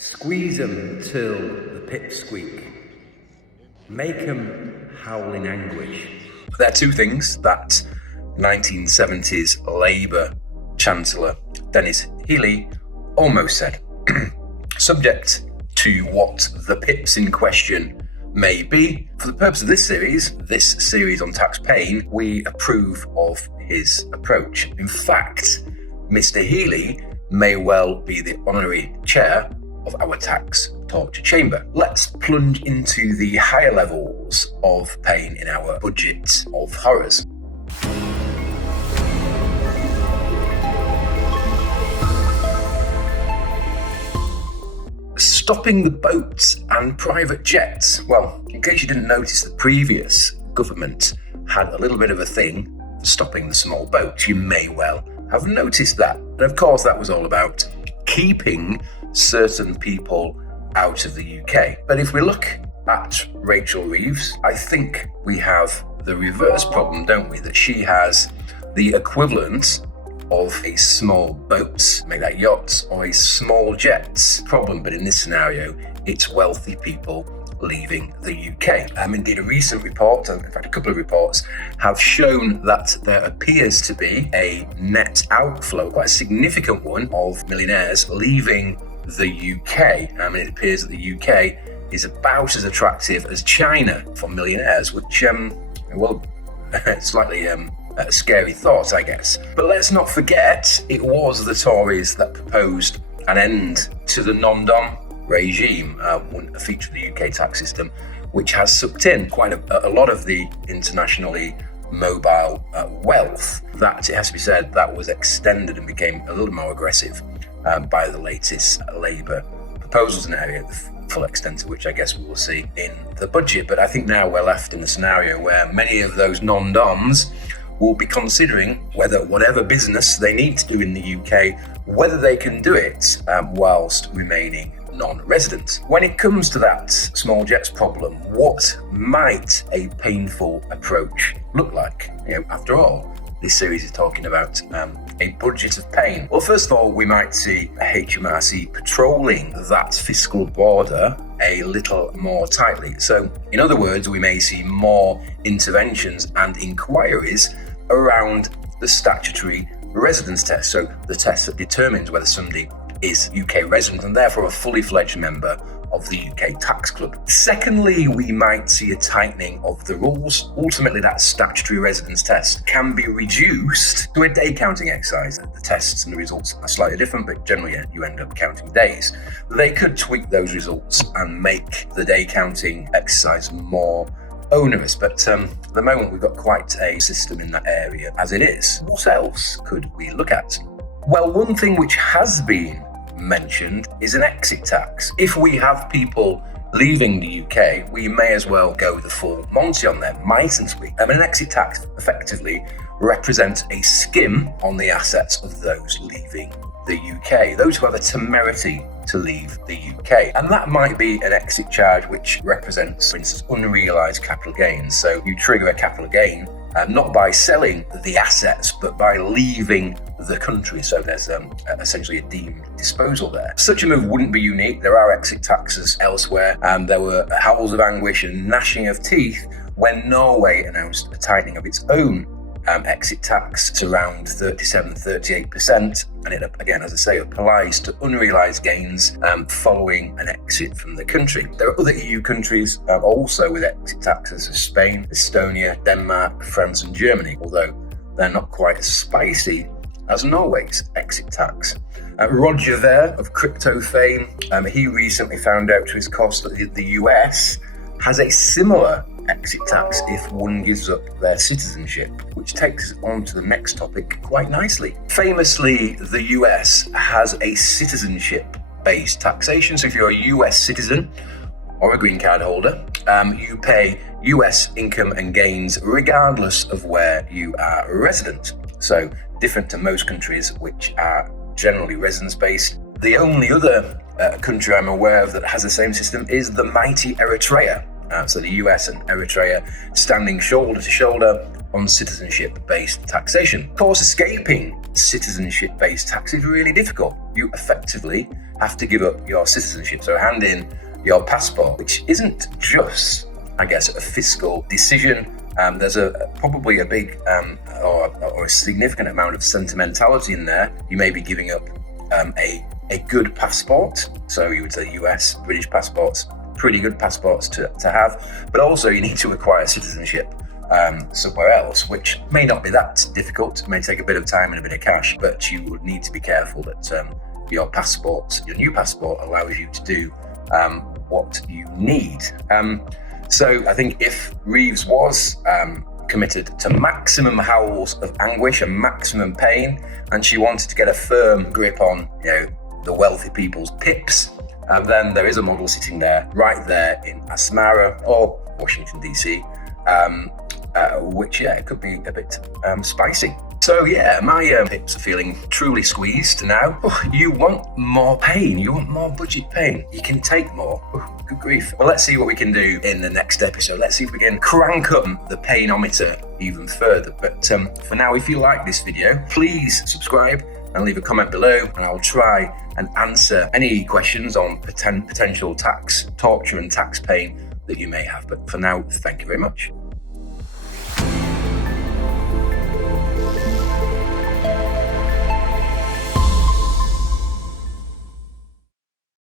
Squeeze 'em till the pips squeak. Make 'em howl in anguish. There are two things that 1970s Labour Chancellor Denis Healey almost said. Subject to what the pips in question may be, for the purpose of this series on tax paying, we approve of his approach. In fact, Mr. Healey may well be the honorary chair of our tax torture chamber. Let's plunge into the higher levels of pain in our budget of horrors. Stopping the boats and private jets. Well, in case you didn't notice, the previous government had a little bit of a thing for stopping the small boats. You may well have noticed that. And of course, that was all about keeping certain people out of the UK. But if we look at Rachel Reeves, I think we have the reverse problem, don't we? That she has the equivalent of a small boat, make that yachts, or a small jets problem. But in this scenario, it's wealthy people leaving the UK. Indeed, a recent report, in fact a couple of reports, have shown that there appears to be a net outflow, quite a significant one, of millionaires leaving the UK. It appears that the UK is about as attractive as China for millionaires, which, slightly a scary thought, I guess. But let's not forget, it was the Tories that proposed an end to the non-dom regime, a feature of the UK tax system, which has sucked in quite a lot of the internationally mobile wealth. That, it has to be said, that was extended and became a little more aggressive by the latest Labour proposals in the area, the full extent of which I guess we will see in the budget. But I think now we're left in a scenario where many of those non-doms will be considering whether whatever business they need to do in the UK, whether they can do it whilst remaining non-resident. When it comes to that small jets problem, what might a painful approach look like? After all, this series is talking about a budget of pain. Well, first of all, we might see HMRC patrolling that fiscal border a little more tightly. So, in other words, we may see more interventions and inquiries around the statutory residence test, so the test that determines whether somebody is UK resident and therefore a fully fledged member of the UK tax club. Secondly, we might see a tightening of the rules. Ultimately, that statutory residence test can be reduced to a day counting exercise. The tests and the results are slightly different, but generally you end up counting days. They could tweak those results and make the day counting exercise more onerous, but at the moment we've got quite a system in that area as it is. What else could we look at? Well, one thing which has been mentioned is an exit tax. If we have people leaving the UK, we may as well go the full Monty on them, mightn't we? An exit tax effectively represents a skim on the assets of those leaving the UK, those who have a temerity to leave the UK. And that might be an exit charge which represents, for instance, unrealised capital gains. So you trigger a capital gain not by selling the assets, but by leaving the country. So there's essentially a deemed disposal there. Such a move wouldn't be unique. There are exit taxes elsewhere. There were howls of anguish and gnashing of teeth when Norway announced a tightening of its own exit tax to around 37-38%, and it, again, as I say, applies to unrealised gains following an exit from the country. There are other EU countries also with exit taxes, such as Spain, Estonia, Denmark, France and Germany, although they're not quite as spicy as Norway's exit tax. Roger Ver of crypto fame, he recently found out to his cost that the US has a similar exit tax if one gives up their citizenship, which takes us on to the next topic quite nicely. Famously, the US has a citizenship-based taxation. So if you're a US citizen or a green card holder, you pay US income and gains regardless of where you are resident. So different to most countries which are generally residence-based. The only other country I'm aware of that has the same system is the mighty Eritrea, So the US and Eritrea standing shoulder to shoulder on citizenship-based taxation. Of course, escaping citizenship-based tax is really difficult. You effectively have to give up your citizenship. So hand in your passport, which isn't just, I guess, a fiscal decision. There's probably a big or a significant amount of sentimentality in there. You may be giving up a good passport. So you would say US, British passports, pretty good passports to have, but also you need to acquire citizenship somewhere else, which may not be that difficult. It may take a bit of time and a bit of cash, but you would need to be careful that your new passport allows you to do what you need. So I think if Reeves was committed to maximum howls of anguish and maximum pain, and she wanted to get a firm grip on, the wealthy people's pips, then there is a model sitting there, right there in Asmara or Washington DC, which it could be a bit spicy. So my pips are feeling truly squeezed now. You want more pain, you want more budget pain. You can take more. Good grief. Well, let's see what we can do in the next episode. Let's see if we can crank up the painometer even further. But for now, if you like this video, please subscribe and leave a comment below, and I'll try and answer any questions on potential tax torture and tax pain that you may have. But for now, thank you very much.